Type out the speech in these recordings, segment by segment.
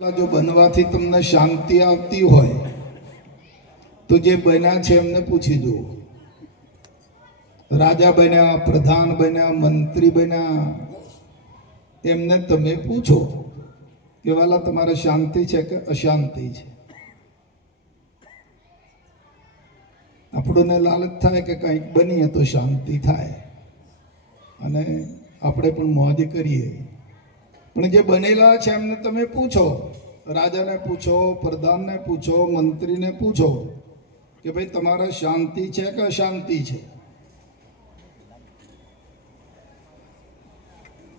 જો બનવાથી તમને શાંતિ આવતી હોય તો જે બન્યા છે એમને પૂછી જુઓ. રાજા બન્યા, પ્રધાન બન્યા, મંત્રી બન્યા, એમને તમે પૂછો કે વાલા તમારે શાંતિ છે કે અશાંતિ છે. આપણને લાલચ થાય કે કંઈક બનીએ તો શાંતિ થાય અને આપણે પણ મોજ કરીએ. પણ જે બનેલા છે એમને તમે પૂછો, રાજાને પૂછો, પ્રધાનને પૂછો, મંત્રીને પૂછો કે ભાઈ તમારે શાંતિ છે કે અશાંતિ છે.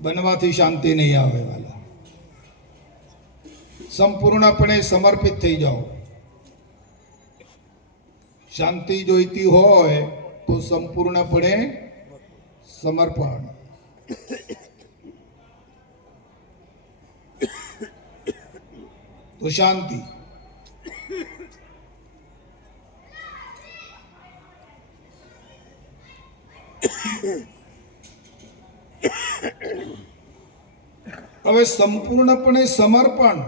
બનવાથી શાંતિ નહીં આવે વાલા. સંપૂર્ણપણે સમર્પિત થઈ જાઓ. શાંતિ જોઈતી હોય તો સંપૂર્ણપણે સમર્પણ. તો શાંતિ. હવે સંપૂર્ણપણે સમર્પણ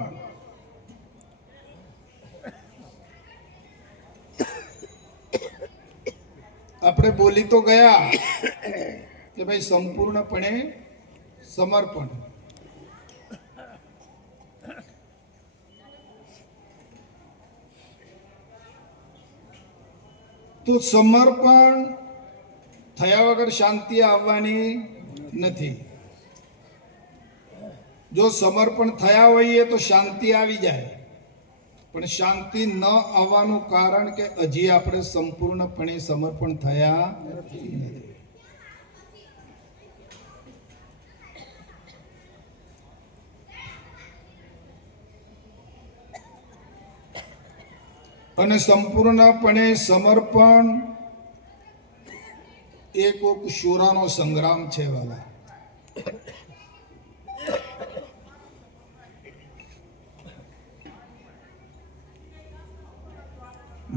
આપણે બોલી તો ગયા કે ભાઈ સંપૂર્ણપણે સમર્પણ. તો સમર્પણ થયા વગર શાંતિ આવવાની નથી. જો સમર્પણ થયા હોઈએ તો શાંતિ આવી જાય, પણ શાંતિ ન આવવાનું કારણ કે હજી આપણે સંપૂર્ણપણે સમર્પણ થયા નથી. અને સંપૂર્ણપણે સમર્પણ એ કોક શૂરાનો સંગ્રામ છે વાલા.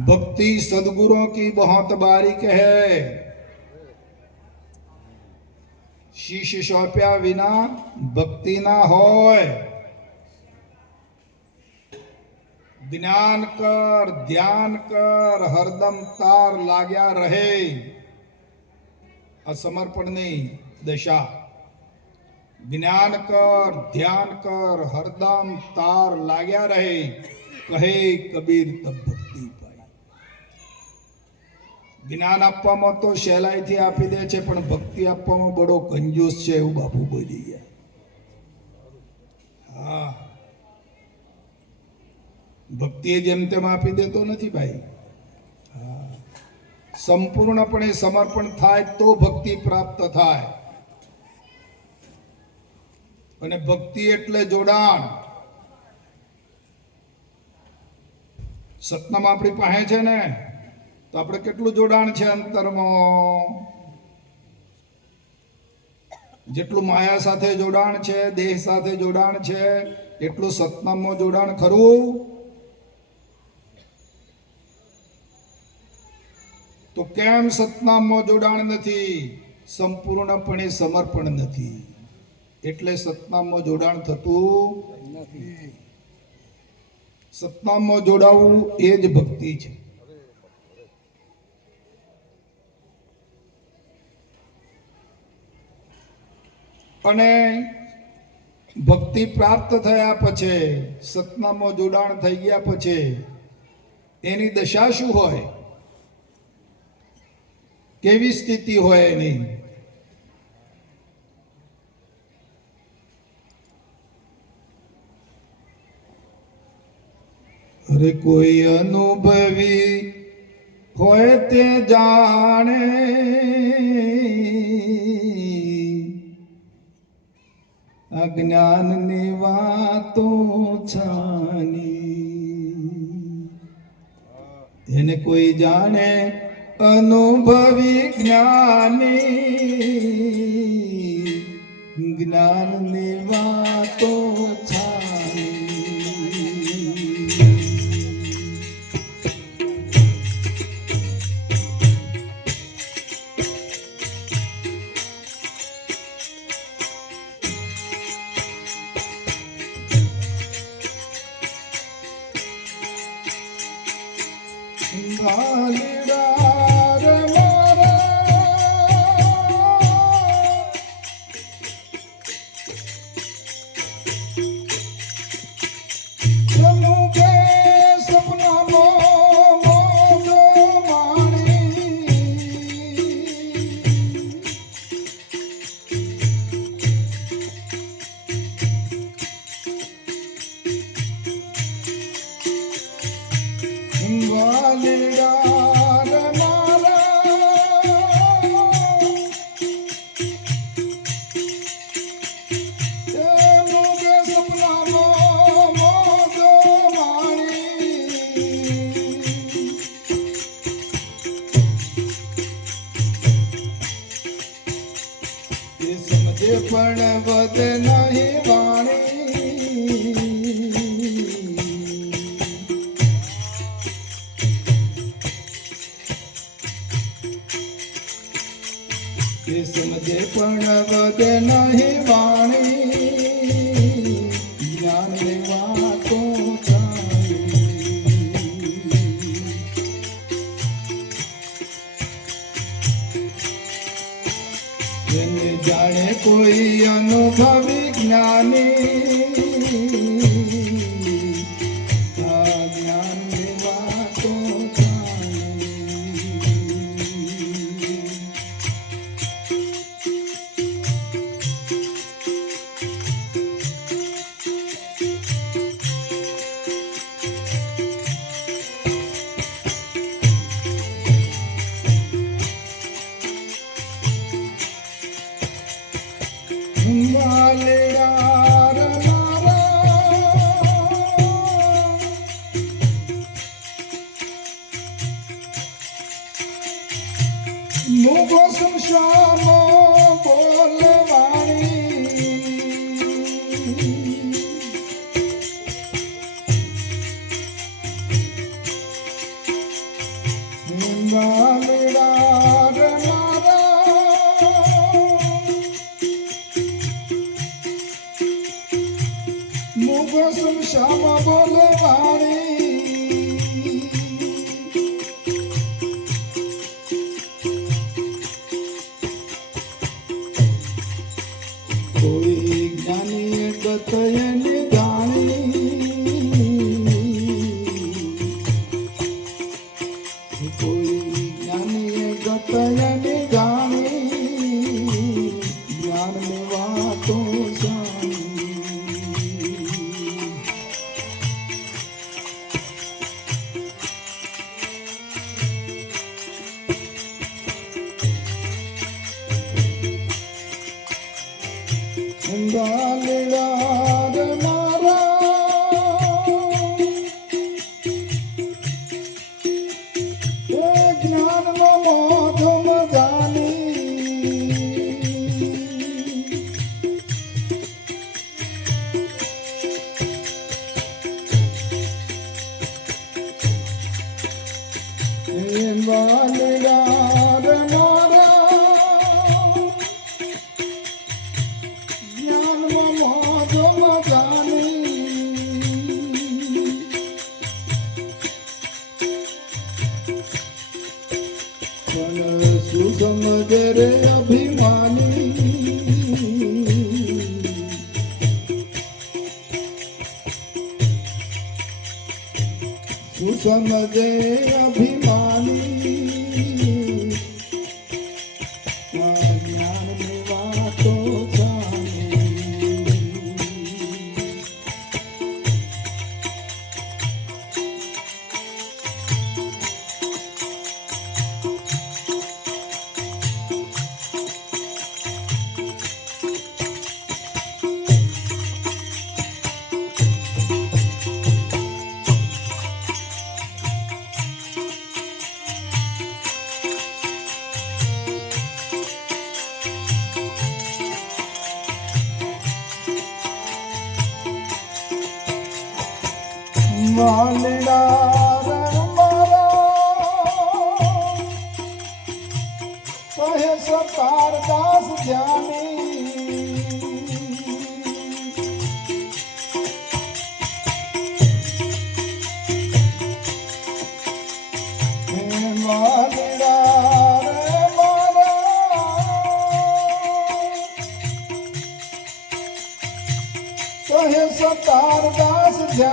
भक्ति सदगुरुओं की बहुत बारीक है. शीश सौंप्या विना भक्ति ना होय. ज्ञान कर, ध्यान कर, हरदम तार लाग्या रहे. असमर्पणनी दशा. ज्ञान कर, ध्यान कर, हरदम तार लाग्या रहे. कहे कबीर तब भक्ति पाई. જ્ઞાન આપવામાં તો સહેલાઈથી આપી દે છે, પણ ભક્તિ આપવામાં બડો કંજૂસ છે એવું બાપુ બોલી ગયા. હા, ભક્તિ જેમ તેમ આપી દેતો નથી ભાઈ. હા, સંપૂર્ણપણે સમર્પણ થાય તો ભક્તિ પ્રાપ્ત થાય. અને ભક્તિ એટલે જોડાણ. સતનામ આપણી પાસે છે ને, તો આપણે કેટલું જોડાણ છે અંતરમાં. જેટલું માયા સાથે જોડાણ છે, દેહ સાથે જોડાણ છે, એટલું સતનામમાં જોડાણ ખરું. તો કેમ સતનામમાં જોડાણ નથી? સંપૂર્ણપણે સમર્પણ નથી, એટલે સતનામમાં જોડાણ થતું નથી. સતનામમાં જોડાવું એ જ ભક્તિ છે. અને ભક્તિ પ્રાપ્ત થયા પછી, સતનામમાં જોડાણ થઈ ગયા પછી એની દશા શું હોય, કેવી સ્થિતિ હોય એની? અરે કોઈ અનુભવી હોય તે જાણે. અજ્ઞાનની વાતો છાની. એને કોઈ જાણે અનુભવી જ્ઞાની. જ્ઞાનની વાતો છાની. વાલીડા રે મારા પ્રભુ કે સપનામાં મોજ માણી વાલીડા રે મારા પ્રભુ કે સપનામાં મોજ માણી એ સમજે પણ વદ નહીં વાણી એ સમજે પણ વદ નહીં વાણી જ્ઞાન લેવા તો એને જાણે કોઈ અનુભવી જ્ઞાની આ જ્ઞાન લેવા તો વાલીડા રે મારા મુગો સંશામો બોલવાણી વાલીડા રે મારા મુગો સંશામો બોલવાણી કોઈ જ્ઞાની ગતયને જાણી કોઈ જ્ઞાની ગતયને જાણી જ્ઞાન લેવા તો વાલીડા રે મારા એ જ્ઞાનનો મોઢમ જાણી એ વાલીડા રે મારા જ્ઞાનમાં મોઢમ જાણી પણ શું સમજે રે અભિમાની શું સમજે અભિમાની આ જ્ઞાન લેવા તો વાલીડા રે મારા કહે સતાર દાસ ધ્યાની તમે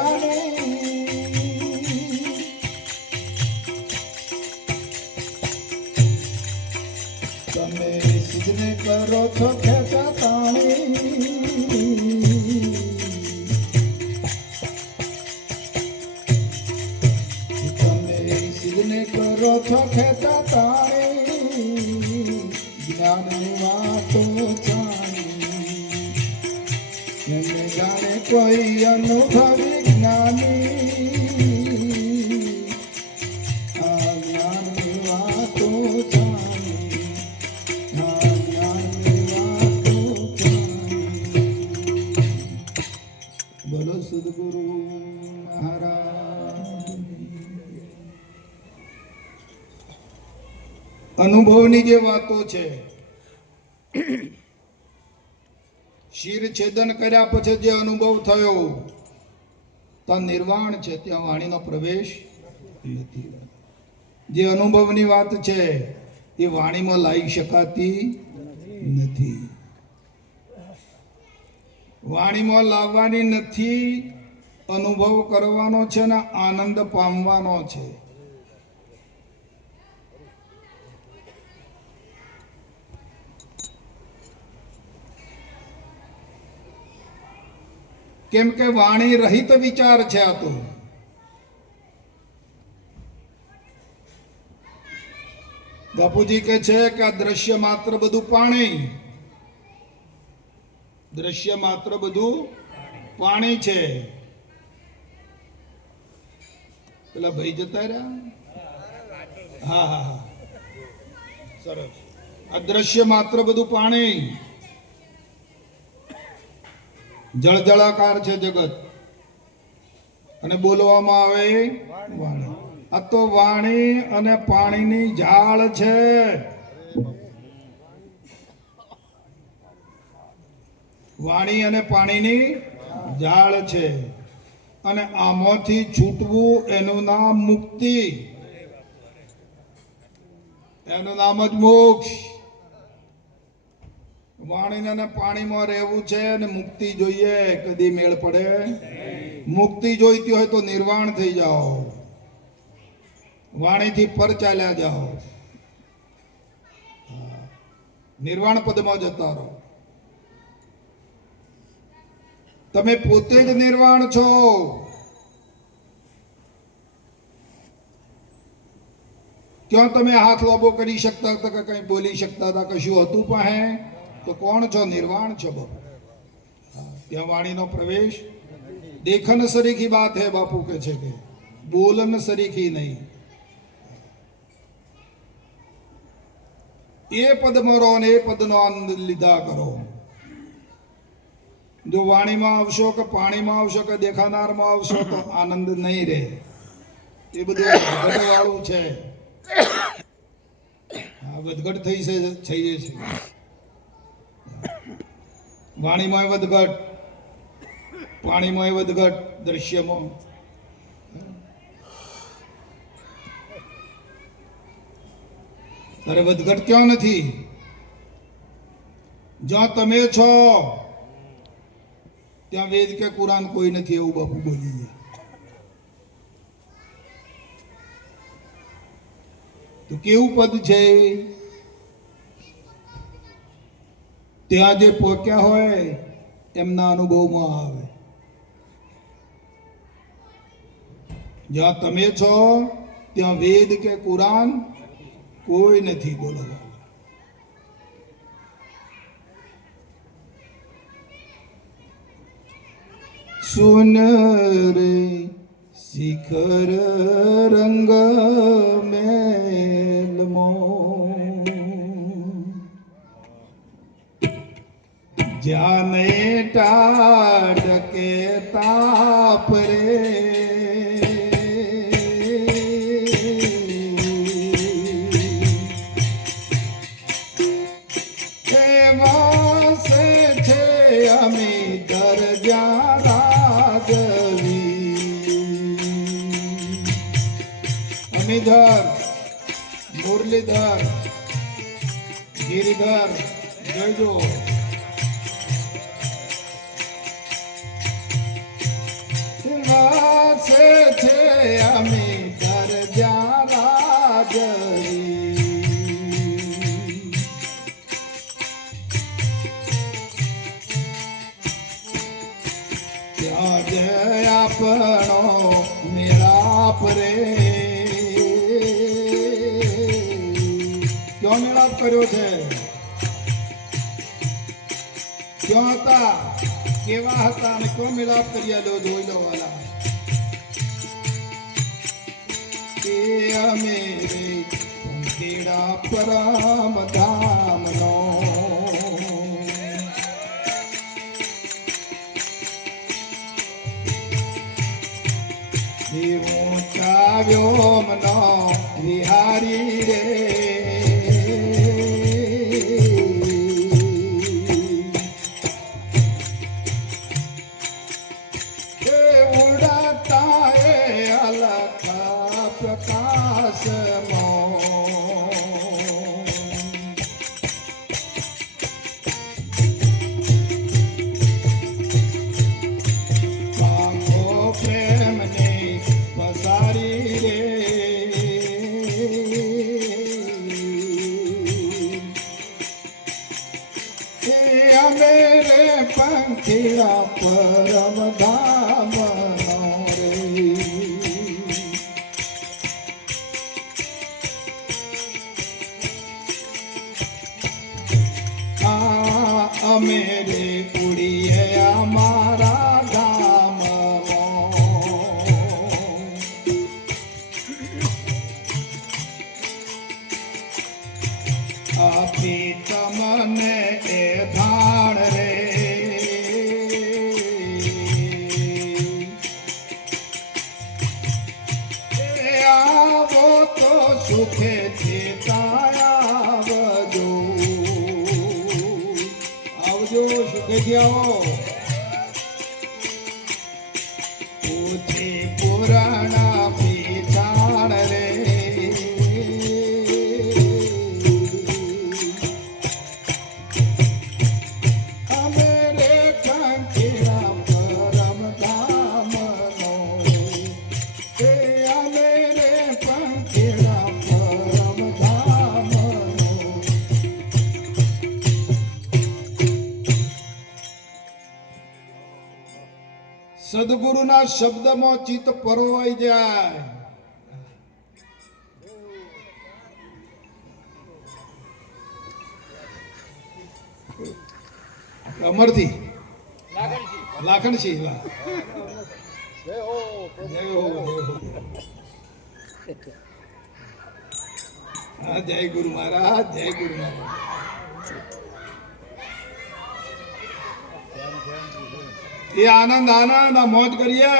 સિદ્ધને કરો છો ખેંચા તાણી, તમે સિદ્ધને કરો છો ખેંચા તાણી, જ્ઞાનની વાતો જાણી, એને જાણે કોઈ અનુભવી જ્ઞાની, આ જ્ઞાનની વાતો જાણી, આ જ્ઞાનની વાતો જાણી. બોલો સદગુરુ મહારાજ. અનુભવની જે વાતો છે, શિર છેદન કર્યા પછી જે અનુભવ થયો ત્યાં નિર્વાણ છે, ત્યાં વાણીનો પ્રવેશ નથી. જે અનુભવની વાત છે એ વાણીમાં લાવી શકાતી નથી, વાણીમાં લાવવાની નથી. અનુભવ કરવાનો છે ને આનંદ પામવાનો છે. કેમ કે વાણી રહિત વિચાર છે આ તો. બાપુજી કહે છે કે આ દ્રશ્ય માત્ર બધું પાણી, દ્રશ્ય માત્ર બધું પાણી છે. પેલા ભાઈ જતા રહ્યા, હા હા હા, સરસ. આ દ્રશ્ય માત્ર બધું પાણી, જળજળાકાર છે જગત, અને બોલવામાં આવે વાણી. આ તો વાણી અને પાણીની ઝાડ છે. વાણી અને પાણીની ઝાડ છે, અને આમાંથી છૂટવું એનું નામ મુક્તિ, એનું નામ જ મોક્ષ. વાણી અને પાણીમાં રહેવું છે અને મુક્તિ જોઈએ, કદી મેળ પડે? મુક્તિ જોઈતી હોય તો નિર્વાણ થઈ જાઓ, વાણીથી પર ચાલ્યા જાઓ, નિર્વાણ પદમાં જતા રહો. તમે પોતે જ નિર્વાણ છો. ક્યાં તમે હાથ લાંબો કરી શકતા હતા કે કંઈ બોલી શકતા હતા? કશું હતું પાસે? તો કોણ છો? નિર્વાણ છો બાપુ. ત્યાં વાણીનો પ્રવેશ. દેખન સરીખી બાત હે, બાપુ કહે છે કે બોલન સરીખી નહીં. એ પદમાં રહો અને એ પદનો આનંદ લીધા કરો. જો વાણીમાં આવશો કે પાણીમાં આવશો કે દેખાનારમાં આવશો તો આનંદ નહીં રહે. એ બધું વધઘટ વાળું છે. વધઘટ થઈ જાય છે. વાણીમાં વધઘટ, પાણીમાં વધઘટ, દ્રશ્યમાં. તારે વધઘટ ક્યાં નથી? જ્યાં તમે છો ત્યાં વેદ કે કુરાન કોઈ નથી, એવું બાપુ બોલી ગયા. તો કેવું પદ છે? ત્યાં જે પોક્યા હોય એમના અનુભવમાં આવે. જ્યાં તમે છો ત્યાં વેદ કે કુરાન કોઈ નથી. બોલો. સુન રે શિખર રંગ મેલમો, જાને ટાઢકે તાપ રે, અમે દરજા રાગવી. અમીધર, મુરલીધર, ગિરિધર, જયજો. લાગે છે અમે દરજા રાજવી ત્યાં જ આપણો મેળાપ રે ક્યો મેળાપ કર્યો છે ક્યાં હતા કેવા હતા અને ક્યો મેળાપ કર્યા લો જોઈ લો વાલા એ અમે રે પંખીડા પરમ ધામનો ઊંચાવ્યો મનો વિહારી રે ઉડાતા એ અલખ પ્રકાશમાં પંખીડા પરમ ધામનો રે અમે રે ઉડીએ અમારા ગામમાં આપી તમને એ ધાણ રે સુખે આવજો આવજો સુખેથી આવો ઓછી પુરાણા પીછાણ રે અમે રે પંખીડા પરમ ધામનો અમે રે પંખીડા સદગુરુના શબ્દમાં ચિત્ત પરોવાઈ જાય અમરથી લાખણસિંહ હા જય ગુરુ મહારાજ જય ગુરુ મહારાજ એ આનંદ આનંદ આ મોજ કરીએ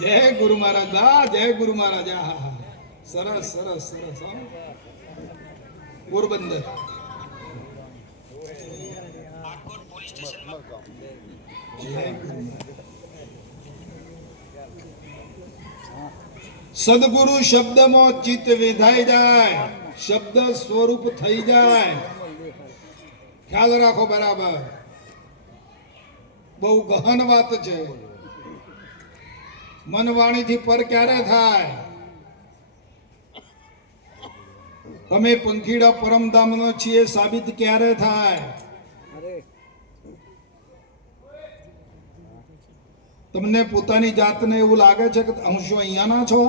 જય ગુરુ મહારાજ જય ગુરુ મહારાજ હા હા સરસ સરસ સરસ પોરબંદર સદગુરુ શબ્દમાં ચિત્ત વિધાઈ જાય શબ્દ સ્વરૂપ થઈ જાય ખ્યાલ રાખો બરાબર બહુ ગહન વાત છે મન વાણીથી પર ક્યારે થાય અમે પંખીડા પરમધામનો છીએ સાબિત ક્યારે થાય તમને પોતાની જાતને એવું લાગે છે કે હું શું અહીંયાના છો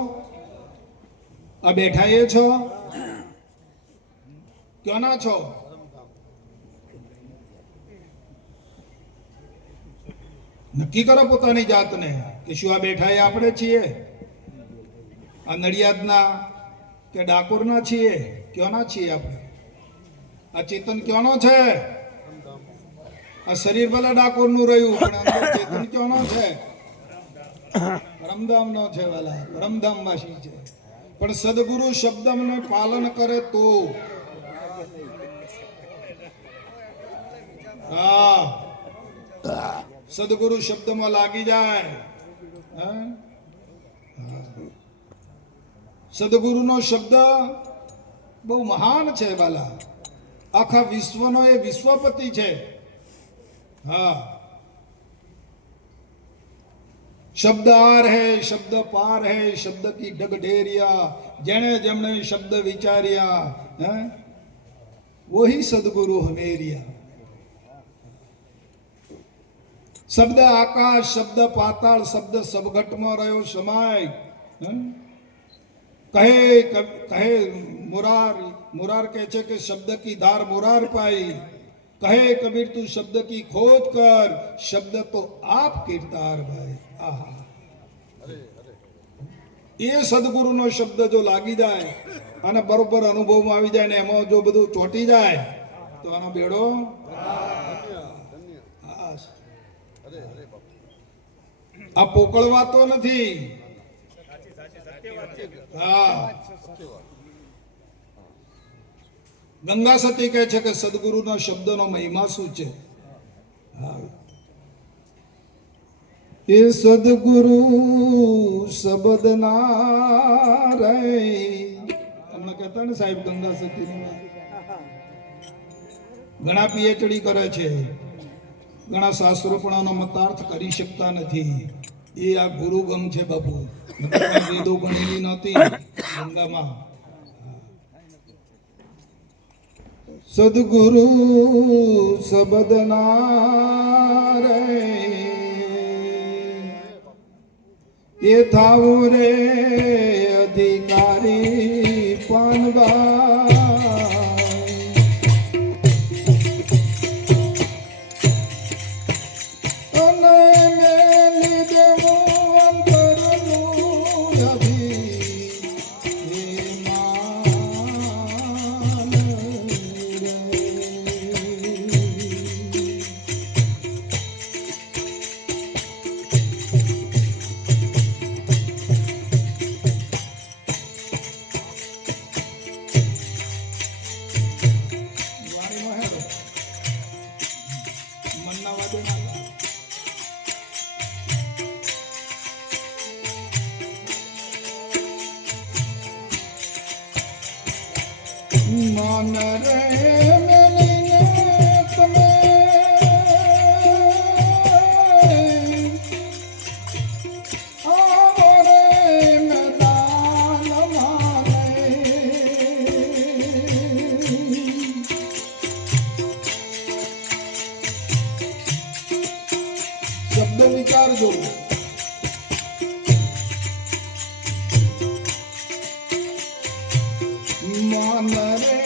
આ બેઠા એ છો ક્યાંના છો નક્કી કરો પોતાની જાતને કે શું આ બેઠા એ આપણે છીએ આ નડિયાદના કે ડાકોરના છીએ ક્યાંના છીએ આપણે આ ચેતન ક્યાંનો છે આ શરીર ભલે ડાકોરનું રહ્યું પણ અંદર ચેતન ક્યાંનો છે પરમધામનો છે વાલા પરમધામવાસી છે પણ સદગુરુ શબ્દને પાલન કરે તો હા સદગુરુ શબ્દમાં લાગી જાય સદગુરુનો શબ્દ બહુ મહાન છે બાલા આખા વિશ્વનો એ વિશ્વપતિ છે હા शब्द आर है, शब्द पार है, शब्द की डगडेरिया, जेने जेमने शब्द विचारिया है वही सदगुरु हमेरिया। शब्द आकाश, शब्द पाताल, शब्द सबघट में रह्यो समाय। कहे कहे मुरार कहे छे कि शब्द की धार मुरार पाई। कहे कबीर तू शब्द की खोज कर, शब्द तो आप कीर्तार भाई। आहा, ये सदगुरु नो शब्द जो लागी जाए અને બરોબર અનુભવમાં આવી જાય ને એમાં જો બધું ચોટી જાય તો આનો બેડો આ પોકળવા તો નથી। હા, ગંગા સતી કહે છે કે સદગુરુના શબ્દનો મહિમા શું છે। હા, એ સદગુરુ શબ્દ ના રે તમને કહેતા ને સાહેબ ગંગા સતી ઘણા પીએચડી કરે છે, ઘણા શાસ્ત્રો પણ આનો મતાર્થ કરી શકતા નથી। એ આ ગુરુગમ છે બાપુ, વેદો ભણેલી નહોતી ગંગામાં। સદગુરુ શબ્દ ના રે એ થાવું રે અધિકારી પાનવા। मन रे मिलने तुम्हें आवरे मैदान मारे। शब्द विचार जो मन रे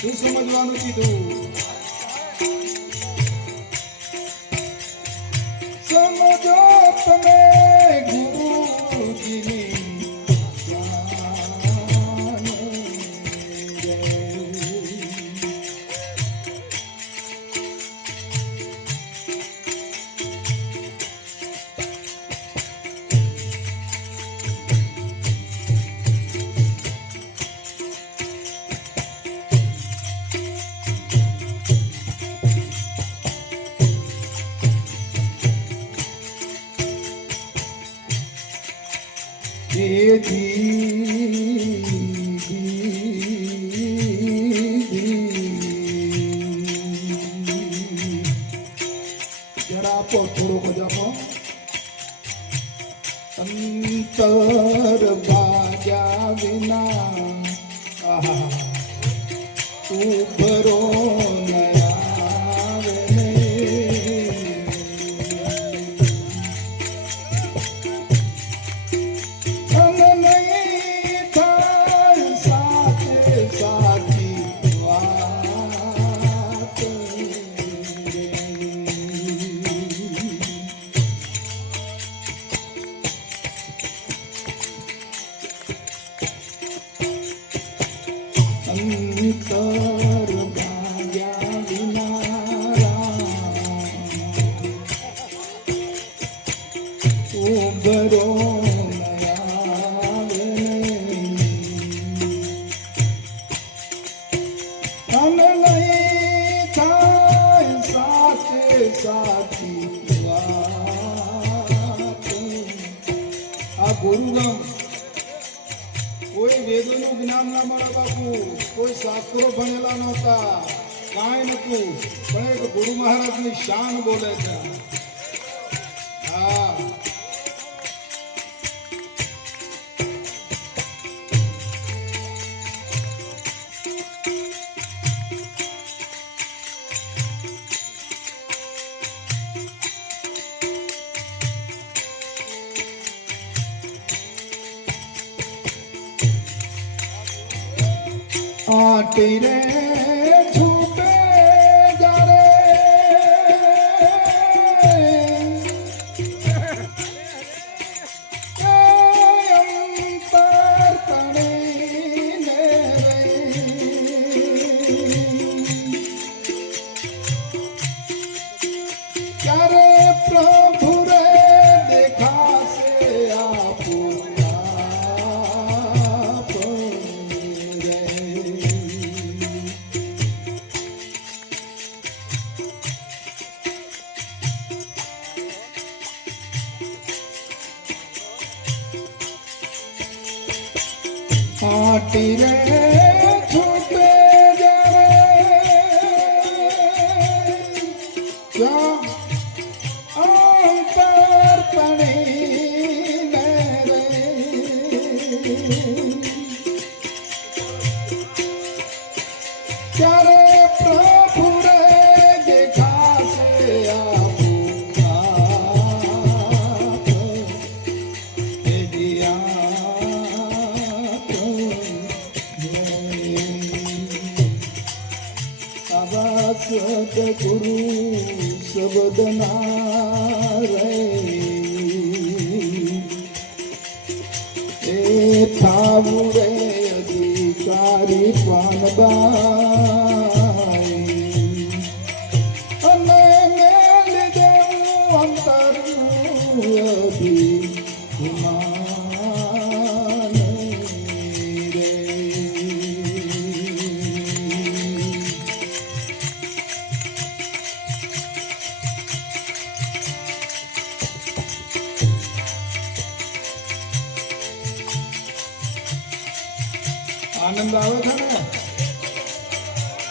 શું સમજવાનું કીધું? સમજો તમે ગુરુજીની जरा आपको थोड़ो को जापो अंतर भाग्या विना उभरो अंतर भाग्या विना उभरो ગુરુગમ કોઈ વેદોનું જ્ઞાન ના મળે બાપુ, કોઈ શાસ્ત્રો ભણેલા નહોતા, કાંઈ નતું, પણ એક ગુરુ મહારાજની શાન બોલે છે. હા, આટી રે છૂપે જારે અંતર તણીને રે ક્યારે પ્રભુ રે દેખાશે આટી રે છૂટે જારે અંતર તણીને રે ક્યારે પ્રભુ રે દેખાશે સદગુરુ શબ્દના રે એ થાવું રે અધિકારી પાનબાઈ અને મેલ દેવું અંતરનું અભિમાન રે. આનંદ આવે છે ને?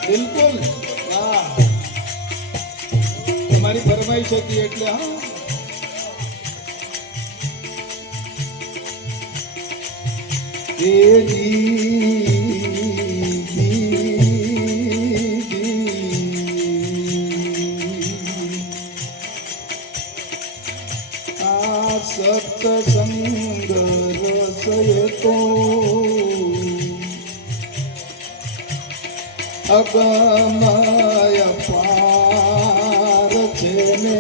બિલકુલ. વાહ, તમારી ફરમાઈશ હતી એટલે. હા, આ સત્સંગ રસય તો અગમય પાર છે ને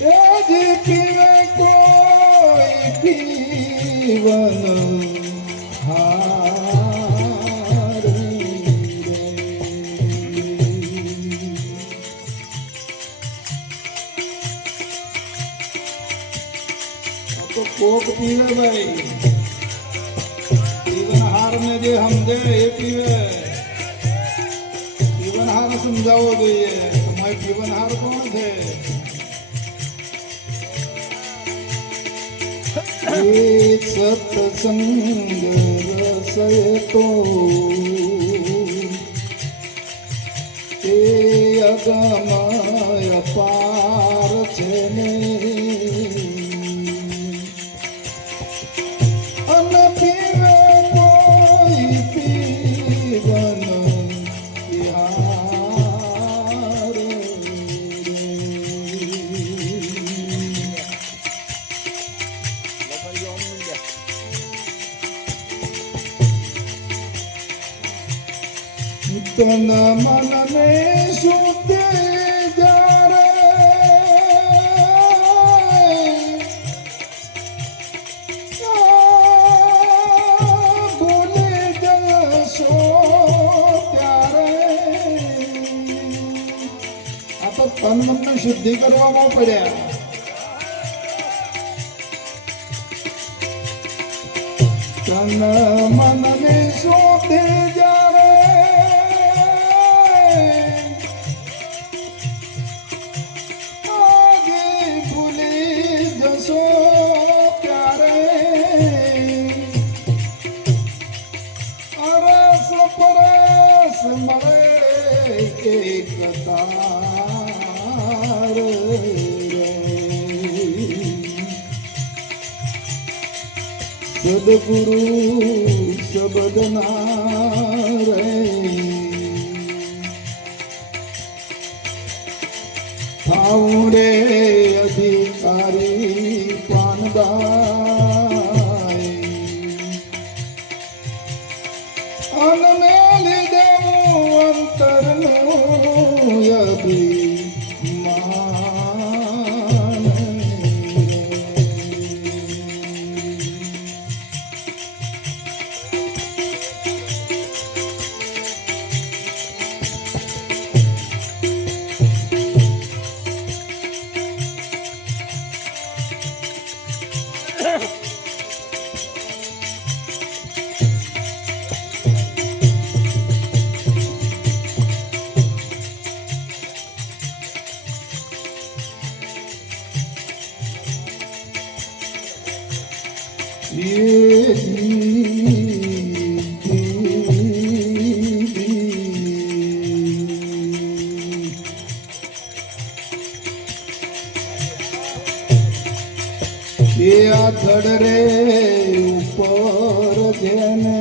એ જ પીવે કોઈ પીવન હાર તો કોક પીવે ભાઈ, જીવનહાર ને જે સમજે એ પીવે. જીવનહાર સમજાવવો જોઈએ. તમારે જીવનહાર કોણ છે? એ સત્સંગ રસય તો એ અગમય પાર છે ને તન મનને શુદ્ધ જારે ભૂલી જશો ત્યારે. આ તો તન મનને શુદ્ધિ કરવામાં પડ્યા. તન મનને શુદ્ધ જારે સદગુરુ શબ્દના રે થાઉડે અધિકારી પાનબાઈ અનમેલી દેવું અંતરનું અભિમાન ધડ રે ઉપર જેને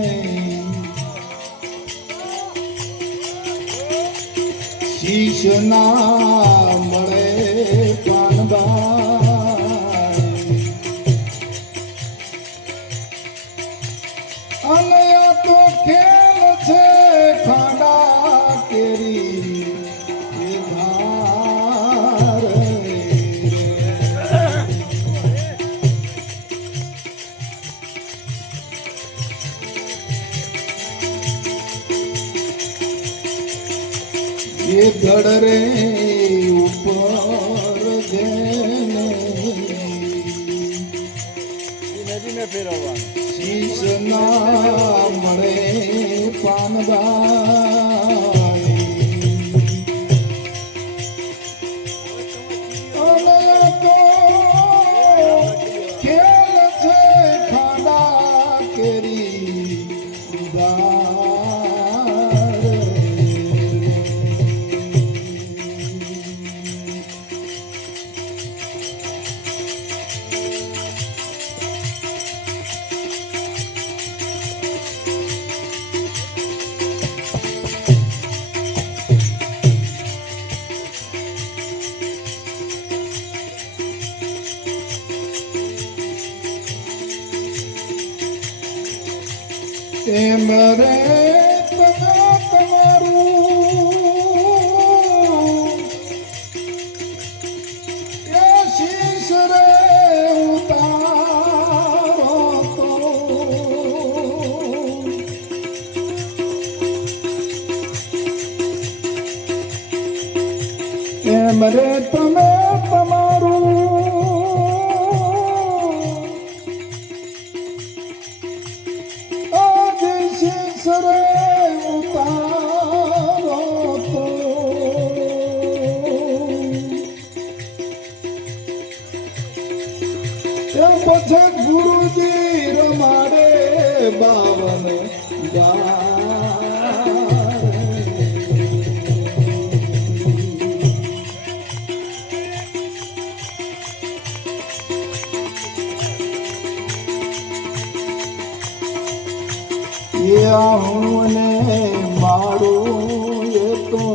શીશ ના મળે કાનબાઈ અને આ તો ખેલ છે ખાડા કેરી એ ધડ રે ઉપર જેને શીશ ના મળે પાનબાઈ અને તો ખેલ છે ખાડા કેરી એમ રે તમારું એ શીશ રે ઉતારો તો એમ રે તમે તમારું સરે ઉતારો તો એમ પછી ગુરુજી રમાડે બાવન હું ને મારું એ તો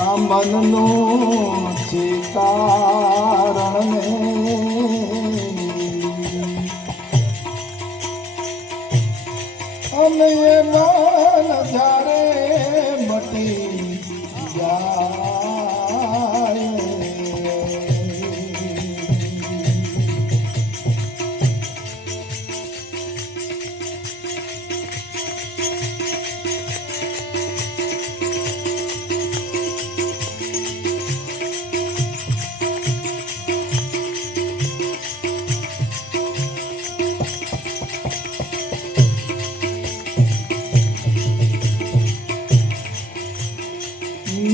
આ મનનું છે કારણ અને એ મન જ્યારે મટી જાય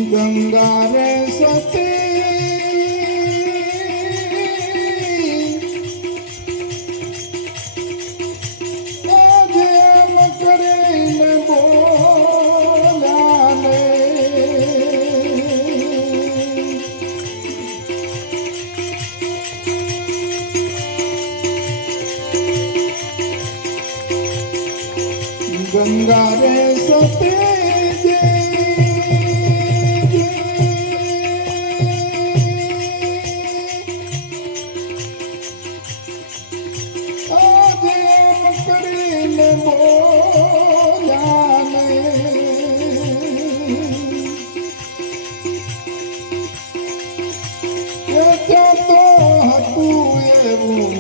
ગંગા રે સતી જેમ કરીને બોલાને એ ત્યાં તો હતું એવું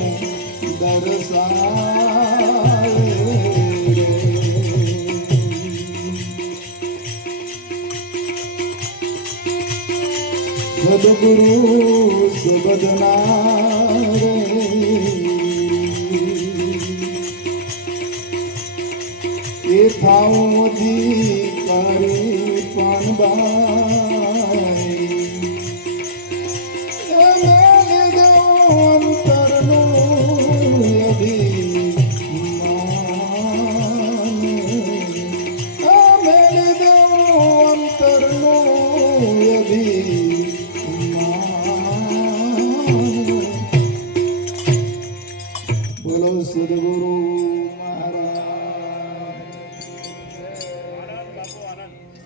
દર્શાવે સદગુરુ સુબદના રે એ થાવ મોદી કરી પાનબાઈ એ મેલે દેવો અંતરનું અભિમાન એ મેલે દેવો અંતરનું અભિમાન બોલો સદગુરુ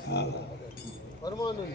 મહારાજ. પરમાનંદ